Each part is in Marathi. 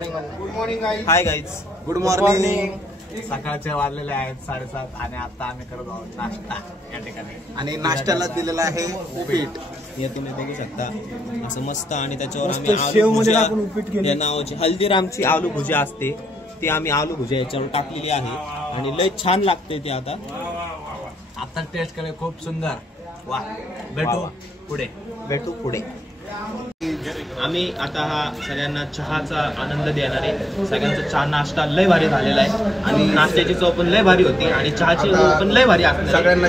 Good morning guys. Hi guys, good morning. सकाळचे वाजलेले आहेत 7:30 आणि आता आम्ही करत आहोत नाश्ता या ठिकाणी. आणि नाश्त्याला दिलेला आहे उपीट. हे तुम्ही बघू शकता असं मस्त. आणि त्याच्यावर आम्ही आलू भुजिया या नावाची हल्दीरामची आलू भुजिया असते ती आम्ही आलू भुजिया याच्यावर टाकलेली आहे आणि लय छान लागते ते. आता टेस्ट केले खूप सुंदर. वा, भेटू पुढे. आम्ही आता हा सगळ्यांना चहाचा आनंद देणार आहे. सगळ्यांचा चहा नाश्ता लय भारी झालेला आहे आणि नाश्त्याची चव पण लय भारी होती आणि चहाची चव पण लय भारी असते. सगळ्यांना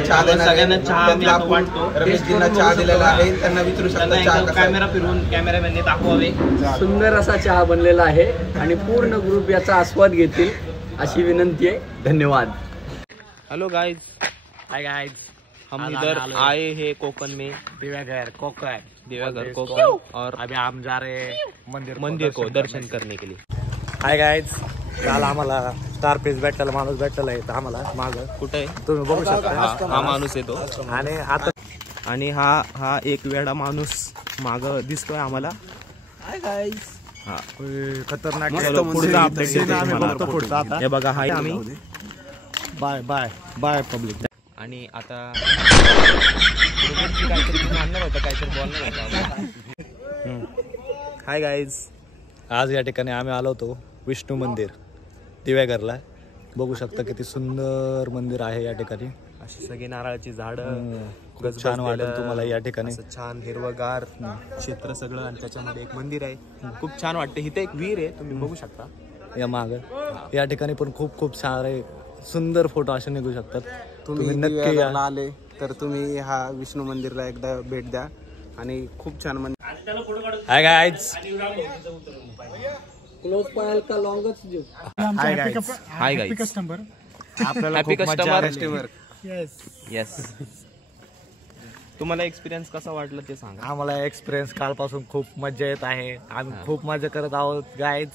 चहा आम्ही आता वाटतो. रमेशजींना चहा दिलेला आहे, त्यांना विचारू शकता. कॅमेरा फिरवून कॅमेरामॅनने दाखवावे. सुंदर असा चहा बनलेला आहे आणि पूर्ण ग्रुप याचा आस्वाद घेतील अशी विनंती आहे. धन्यवाद. Hello guys. Hi guys. हम इधर आए हैं कोकण में, दिव्याघर कोकण और अभी हम जा रहे हैं मंदिर को दर्शन करने के लिए. Hi guys. काल आम्हाला स्टार पीस भेटलेला माणूस भेटलेला आहे आम्हाला माग. कुठे आहे तुम्ही बघू शकता हा माणूस येतो. आणि आता आणि हा एक वेडा माणूस माग दिसतोय आम्हाला. Hi guys. हा खतरनाक. पुढचा अपडेट पुढचा आता हे बघा. हाय आम्ही बाय बाय बाय पब्लिक. आणि आता काहीतरी बोलणार होतं. Hi guys. आज या ठिकाणी आम्ही आलो होतो विष्णू मंदिर दिव्याघरला. बघू शकता किती सुंदर मंदिर आहे या ठिकाणी. अशी सगळी नारळाची झाड. खूप छान वाटेल तुम्हाला या ठिकाणी. छान हिरवगार क्षेत्र सगळं आणि त्याच्यामध्ये एक मंदिर आहे. खूप छान वाटते. इथे एक विहीर आहे, तुम्ही बघू शकता या माग. या ठिकाणी पण खूप खूप सारे सुंदर फोटो असे निघू शकतात. तुम्ही नक्की आले तर तुम्ही हा विष्णू मंदिरला एकदा भेट द्या आणि खूप छान मंदिर. Hi guys. क्लोज पाहाल का लॉंगच देऊ. Hi guys. Hi guys. आपल्याला हॅपी खूप मजा कस्टमर. आली. येस. तुम्हाला एक्सपिरियन्स कसा वाटला ते सांगा. आम्हाला एक्सपिरियन्स कालपासून खूप मजा येत आहे. आम्ही खूप मजा करत आहोत गाईज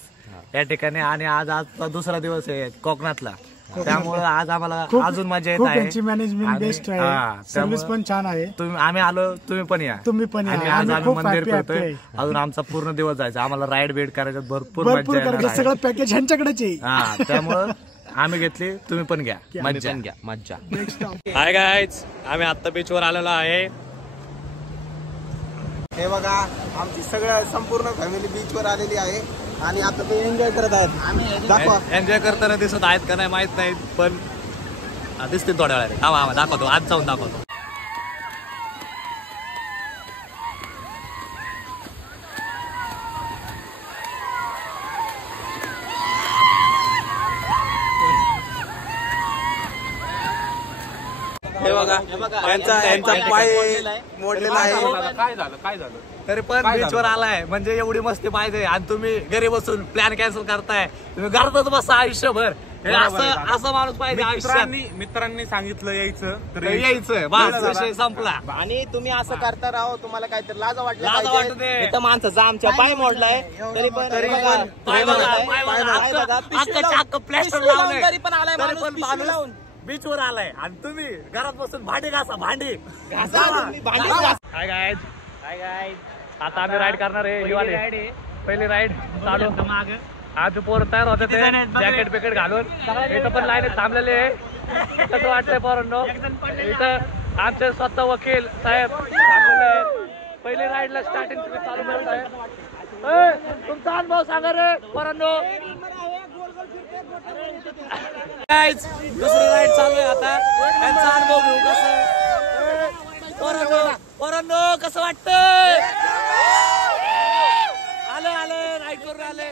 या ठिकाणी. आणि आजचा दुसरा दिवस आहे कोकणातला, त्यामुळे आज आम्हाला अजून मजा येत आहे. त्यांची मॅनेजमेंट बेस्ट आहे, सर्व्हिस पण छान आहे. आम्ही आलो, तुम्ही पण या. आणि आज आम्ही मंदिर करतोय. अजून आमचा पूर्ण दिवस जायचा. आम्हाला राईड बेड करायचं भरपूर मजा येणार आहे. सगळं पॅकेज ह्यांच्याकडेच आहे. त्यामुळं आम्ही घेतली, तुम्ही पण घ्या. मज्जा. Hi guys. आम्ही आता बीचवर आलेलो आहे. हे बघा, आमची सगळं संपूर्ण फॅमिली बीचवर आलेली आहे आणि आता ते एन्जॉय करत आहेत. दाखवा. एन्जॉय करताना दिसत आहेत का नाही माहित नाही, पण दिसतील थोड्या वेळाने. दाखवतो, आज जाऊन दाखवतो. हे बघा, यांचा पाय मोडलेला आहे. काय झालं तरी पण बीचवर आलाय म्हणजे एवढी मस्ती पाहिजे. आणि तुम्ही घरी बसून प्लॅन कॅन्सल करताय. तुम्ही घरातच बसा आयुष्यभर. असं माणूस पाहिजे आयुष्यात. मित्रांनी सांगितलं यायचं तर यायचं, बस विषय संपला. आणि तुम्ही असं करता राहो, तुम्हाला काहीतरी लाज वाटत वाटते. माणसाचा आमच्या पाय मोडलाय तरी पण प्लॅस्टर लावलंय तरी पण माणूस बीचवर आलाय. आणि तुम्ही घरात बसून भांडी घासा. भांडी हाय गाईज. आता आम्ही राईड करणार आहे. पहिली राईड चालू. आज पोर तयार होते ते जॅकेट बिकेट घालून. इथं पण लाईन थांबलेले आहे. कसं वाटतंय पोरांनो. इथं आमचे स्वतः वकील साहेब थांबलेले आहेत. पहिली राईडला स्टार्टिंग चालू करत आहे. तुमचा अनुभव सांगा रे पोरांनो. दुसरी राईड चालू आहे आता. त्यांचा अनुभव घेऊ. कसं पोरांनो कसं वाटतंय. आले राईड करून आले.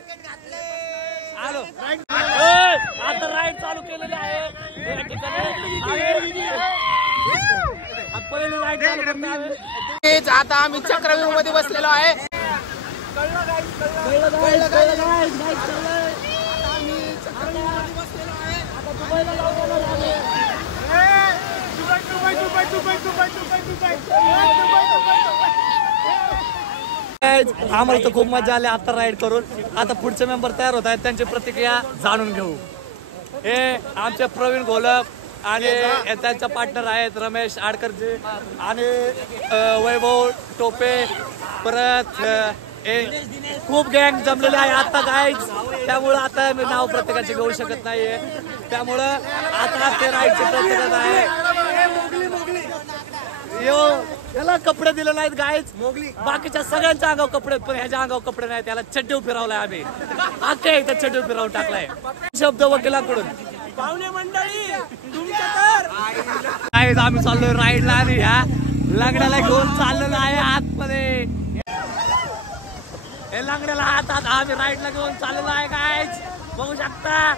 आलो राईड. आता राईड चालू केलेली आहे. पहिली राईड चालू करतो. आता आम्ही चक्रव्यूह मध्ये बसलेलो आहे. आम्हाला तर खूप मजा आली आता राईड करून. आता पुढचे मेंबर तयार होत आहेत, त्यांची प्रतिक्रिया जाणून घेऊ. हे आमचे प्रवीण घोलप आणि त्यांचा पार्टनर आहेत रमेश आडकरजी आणि वैभव टोपे, परत खूप गँग जमलेले आहे आता गाईज, त्यामुळं आता नाव प्रत्येकाचे घेऊ शकत नाहीये, त्यामुळं आता ते राईडचे प्रत्येकात आहे. याला कपडे दिले नाहीत गाईज, बाकीच्या सगळ्यांच्या अंगावर कपडे, पण ह्याच्या अंगावर कपडे नाही. त्याला चड्डीव फिरवलाय आम्ही, अख्ख्या इथं चड्डीव फिरवून टाकलाय. शब्द वकिलाकडून पाहुणे मंडळी गाईज आम्ही चाललोय राईडला आणि ह्या लंगड्याला घेऊन चाललेलो आहे आतमध्ये. हे लंगड्याला हातात आम्ही राईडला घेऊन चाललेलो आहे गाईज, बघू शकता.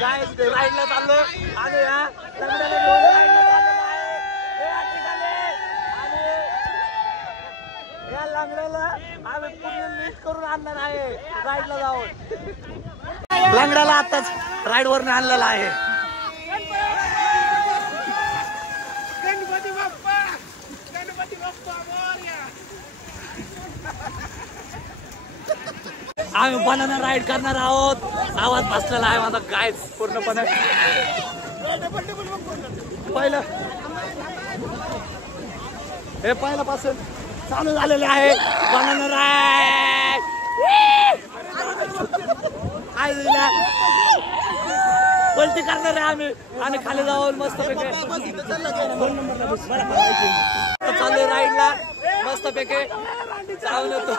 गाईज राईडला चाललो आणि या लंगड्याला घेऊन राईडला चाललेलो आहे. या लंगड्याला आम्ही पूर्ण नीट करून आणणार आहे राईडला जाऊन. लंगड्याला आताच राईड वरून आणलेला आहे. आम्ही बनाना राईड करणार आहोत. आवाज बसलेला आहे माझा गाईज पूर्णपणे. पहिल्यापासून चालू झालेले आहे बनाना राईड. पलटी करणार आहे आम्ही आणि खाली जाऊन मस्त पैकी चालू राईडला मस्त पैकी जाऊन येतो.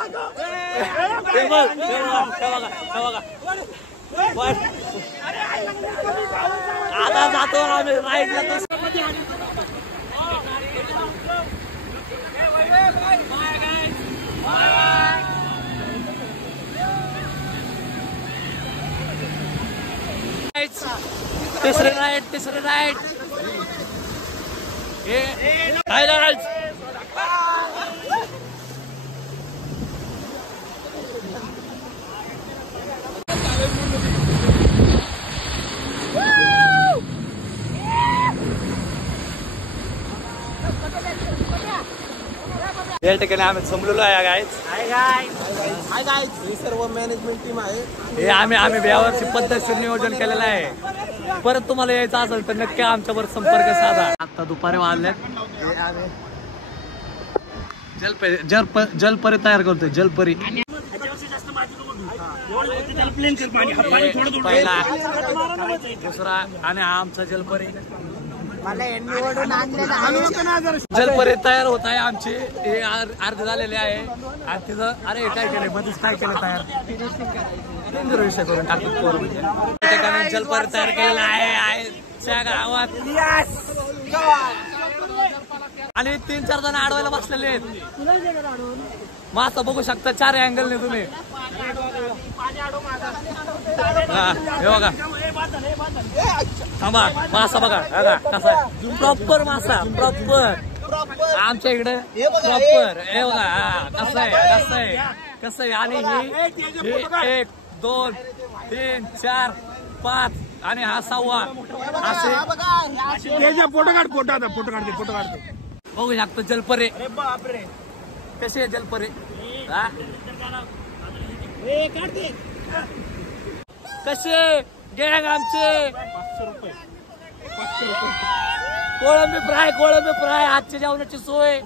आता जातो आम्ही राईडला. तिसरे राईड या ठिकाणी आम्ही जमलेलो आहे गाईज. ही सर्व मॅनेजमेंट टीम आहे. हे आम्ही यावर्षी पद्धतशीर नियोजन केलेलं आहे. परत तुम्हाला यायचं असेल तर नक्की आमच्यावर संपर्क साधा. आता दुपारी वाजले जलपरी तयार करतोय. जलपरी पहिला दुसरा आणि हा आमचा जलपरी. जलपरी तयार होत आहे आमची. हे अर्धे झालेले आहे आणि तिथं अरे काय केलंय मध्येच काय केलं तयार विषय करून टाकतो. ठिकाणी जलपरी तयार केलेला आहे गावात आणि 3-4 जण अडवायला बसलेले आहेत. मासा बघू शकता 4 अँगलने तुम्ही. हे बघा थांबा मासा बघा कसा प्रॉपर मासा प्रॉपर आमच्या इकडे प्रॉपर. हे बघा कसं आहे आणि ही 1 2 3 4 5 आणि हा 6वा असे फोटो काढते. बघू शकतो जलपरे कसे जलपरे कसे गँग आमचे. 500 रुपये कोळंबी फ्राय आजच्या जेवणाची सोय.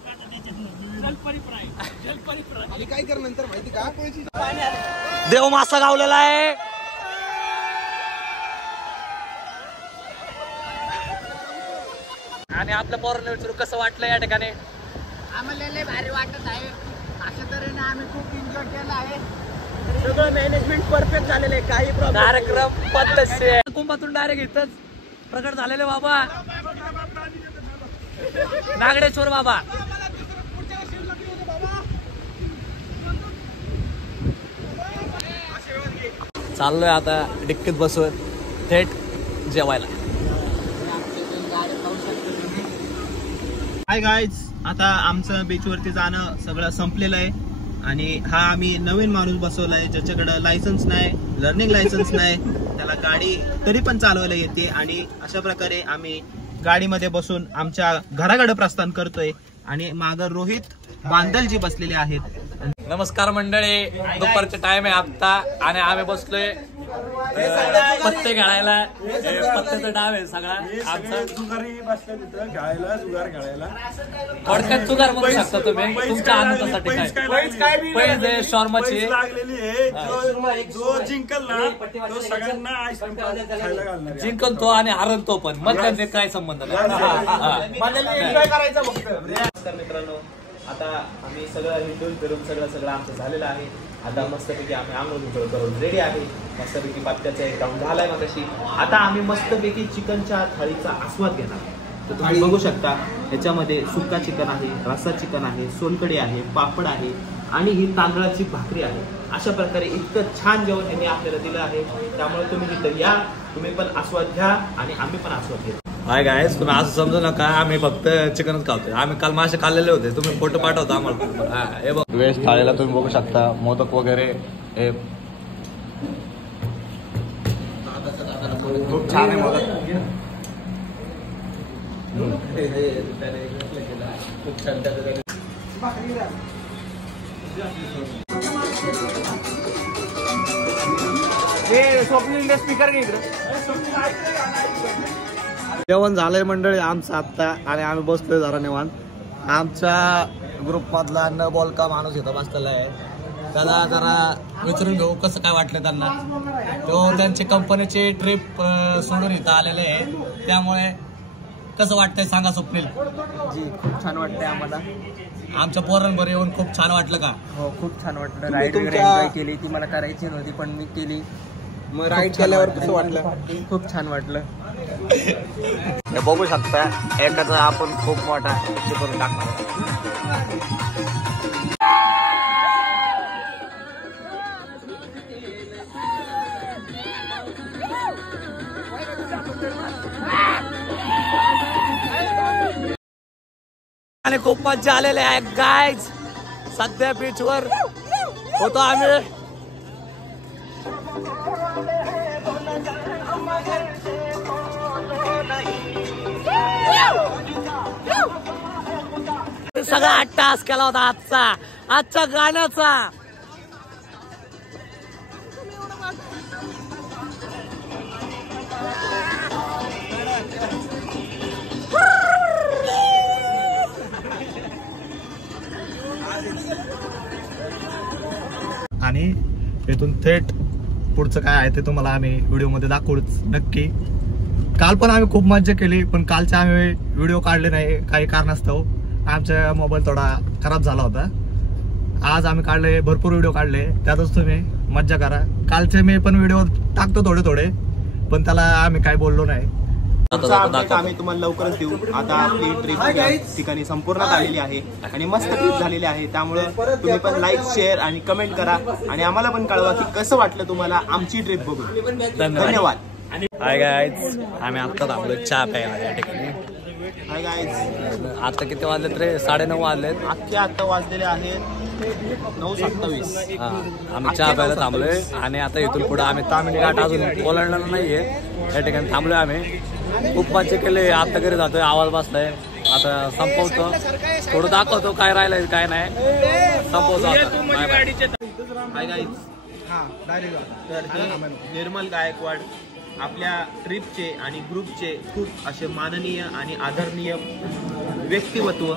आणि काय कर नंतर माहिती का देव मासा गावलेला आहे. आणि आपल्या पोरांना विचारू कसं वाटलं या ठिकाणी. आम्हाला लय भारी वाटत आहे. अशा तऱ्हेने आम्ही खूप एन्जॉय केला आहे. सगळं मॅनेजमेंट परफेक्ट झालेलं आहे. काही प्रॉब्लेम कार्यक्रम पद्धतशीर कुंभातून डायरेक्ट इथंच प्रकट झालेले बाबा नागडेश्वर बाबा. चाललोय आता डिक्कीत बसून थेट जेवायला. हाय गाईज, आता आमचं बीचवरती जाणं सगळं संपलेलं आहे आणि हा आम्ही नवीन माणूस बसवलाय ज्याच्याकडे लायसन्स नाही, लर्निंग लायसन्स नाही, त्याला गाडी तरी पण चालवायला येते. आणि अशा प्रकारे आम्ही गाडीमध्ये बसून आमच्या घराकडे प्रस्थान करतोय. आणि मागं रोहित बांदलजी बसलेले आहेत. नमस्कार मंडळी, दुपारचा टाइम आहे आता आणि आम्ही बसलोय पत्ते खेळायला. पत्त्याचा डाव आहे सगळा आमचा. थोडक्यात जुगार म्हणू शकता तुम्ही तुमच्या आनंदासाठी. काय पैसे शॉर्माची जिंकल तो आणि हरल तो पण. मधल्याने काय संबंध नाही. मित्रांनो, आता आम्ही सगळं हिंडून फिरून सगळं आमचं झालेलं आहे. आता मस्तपैकी आम्ही आंघोळ करून रेडी आहे. मस्तपैकी पत्त्याचा एक राऊंड झालाय मगाशी. आता आम्ही मस्तपैकी चिकनच्या थाळीचा आस्वाद घेणार. तर तुम्ही बघू शकता, ह्याच्यामध्ये सुक्का चिकन आहे, रस्सा चिकन आहे, सोलकढी आहे, पापड आहे आणि ही तांदळाची भाकरी आहे. अशा प्रकारे इतकं छान जेवण यांनी आपल्याला दिलं आहे. त्यामुळे तुम्ही तिथं या, तुम्ही पण आस्वाद घ्या आणि आम्ही पण आस्वाद घेऊ. हाय गायस, तुम्ही असं समजू नका आम्ही फक्त चिकनच खातोय. आम्ही काल मासे खाल्लेले होते. तुम्ही फोटो पाठवता आम्हाला. हे बघ वेज थाळीला तुम्ही बघू शकता मोदक वगैरे हे खूप छान आहे मोदक. स्पीकर घे इकडे. जेवण झालंय मंडळी आमचं आत्ता आणि आम्ही बसलोय जरा निवांत. आमच्या ग्रुप मधला न बोलका माणूस इथं बसलेला आहे. त्याला जरा विचारून घेऊ कसं काय वाटलं त्यांना. तो त्यांची कंपनीची ट्रिप सोडून इथं आलेले आहे. त्यामुळे कसं वाटतंय सांगा स्वप्नील. जी खूप छान वाटतंय आम्हाला. आमच्या पोरांबरोबर येऊन खूप छान वाटलं का? हो खूप छान वाटलं. राईड वगैरे एन्जॉय केली. ती मला करायची नव्हती पण मी केली. मग राईड केल्यावर कसं वाटलं? खूप छान वाटलं. हे बघू शकता, एकाचा आपण खूप मोठा करून टाकणार. आणि खूप मजा आलेली आहे गाईज. सध्या बीचवर होतो आम्ही. सगळा अट्टास केला होता आजच्या गाण्याचा. आणि इथून थेट पुढचं काय आहे ते तुम्हाला आम्ही व्हिडिओमध्ये दाखवूच नक्की. काल पण आम्ही खूप मज्जा केली पण कालचे आम्ही व्हिडिओ काढले नाही काही कारणास्तव. आमचा मोबाईल थोडा खराब झाला होता. आज आम्ही काढले, भरपूर व्हिडिओ काढले. त्यातच तुम्ही मज्जा करा. कालचे मी पण व्हिडिओ टाकतो थोडे पण त्याला आम्ही काय बोललो नाही. आम्ही तुम्हाला लवकरच देऊ. आता आपली ट्रिप ठिकाणी संपूर्ण झालेली आहे आणि मस्त ट्रिप झालेली आहे. त्यामुळे तुम्ही पण लाईक, शेअर आणि कमेंट करा आणि आम्हाला पण कळवा की कसं वाटलं तुम्हाला आमची ट्रिप बघून. धन्यवाद. हाय गाईज, आम्ही आता थांबलो चहा प्यायला या ठिकाणी. हाय गाईज, आता किती वाजलेत रे? 9:30 वाजलेत. आता वाजलेले आहेत 9:27. आम्ही चहा प्यायला थांबलोय आणि आता इथून पुढे आम्ही तामिनी घाट अजून ओलांडलेला नाहीये. या ठिकाणी थांबलोय आम्ही. खूप मज्जा केली. आता घरी जातोय, आवाज बसलाय. आता संपवतो, थोडं दाखवतो काय राहिलंय काय नाही. संपवतो आता. हाय गाईज, निर्मल गायकवाड आपल्या ट्रिपचे आणि ग्रुपचे खूप असे माननीय आणि आदरणीय व्यक्तिमत्व.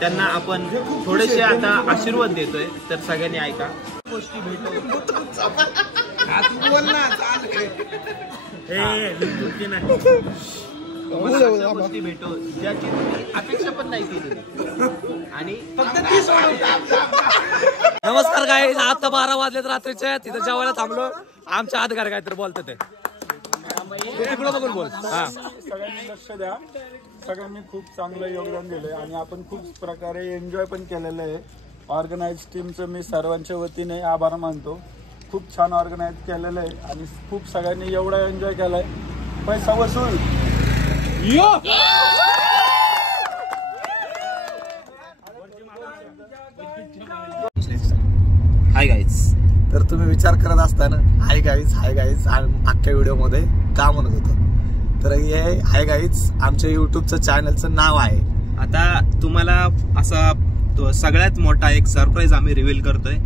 त्यांना आपण थोडेसे आता आशीर्वाद देतोय, तर सगळ्यांनी ऐका. गोष्टी भेटो ज्याची अपेक्षा पण नाही केली आणि फक्त ती नमस्कार गाईज, आता 12 वाजलेत रात्रीचे. तिथं जेवायला थांबलो. आमच्या हातगार काहीतरी बोलतो ते तिकडं बघून बोल. सगळ्यांनी लक्ष द्या. सगळ्यांनी खूप चांगलं योगदान दिलंय आणि आपण खूप प्रकारे एन्जॉय पण केलेलं आहे. ऑर्गनाइज टीमचं मी सर्वांच्या वतीने आभार मानतो. खूप छान ऑर्गनाइज केलेलं आहे आणि खूप सगळ्यांनी एवढा एन्जॉय केलाय. पैसा वसूल. हाय गाईज, तर तुम्ही विचार करत असताना हाय गाईज अख्ख्या व्हिडिओमध्ये का म्हणत होतो, तर हे हाय गाईज आमच्या युट्यूबचं चॅनलचं नाव आहे. आता तुम्हाला असा सगळ्यात मोठा एक सरप्राईज आम्ही रिव्हील करतोय.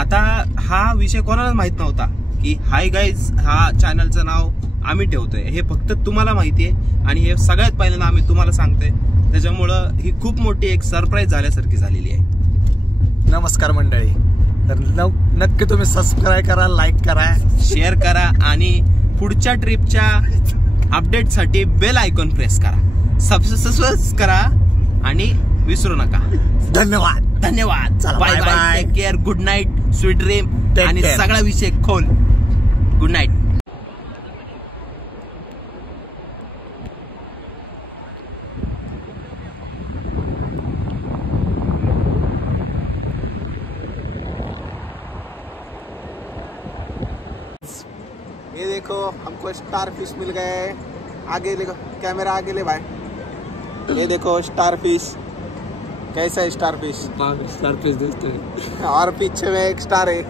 आता हा विषय कोणाला माहित नव्हता की हाय गाईज हा चॅनलचं नाव आम्ही ठेवतोय, हे फक्त तुम्हाला माहिती आहे आणि हे सगळ्यात पहिल्यांदा आम्ही तुम्हाला सांगतोय. त्याच्यामुळं ही खूप मोठी एक सरप्राईज झाल्यासारखी झालेली आहे. नमस्कार मंडळी, तर नक्की तुम्ही सबस्क्राईब करा, लाईक करा, शेअर करा आणि पुढच्या ट्रिपच्या अपडेटसाठी बेल आयकॉन प्रेस करा, सबस्क्राईब करा आणि विसरू नका. धन्यवाद. चला bye bye, take care, good night, sweet dream आणि सगळा विषय खोल. Good night. ये देखो हमको स्टार फिश मिल गए. आगे देखो, कैमरा आगे ले भाई. ये देखो स्टार फिश. कैसा है स्टार फिश? स्टार फिश दिसतोय. और पीछे में एक स्टार है.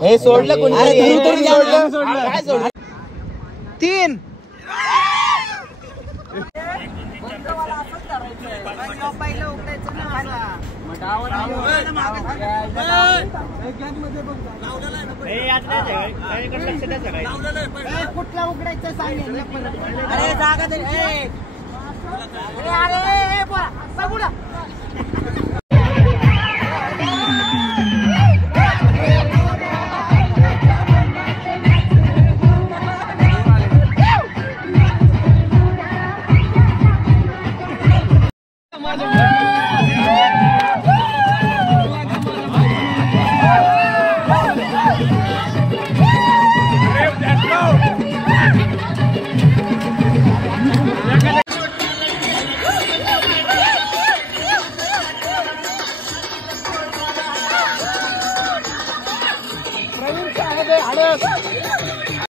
हे सोडलं कोणी? तीन पहिलं उघडायचं ना कुठला उघडायचं सांगेल. अरे जागा तरी अरे बोला.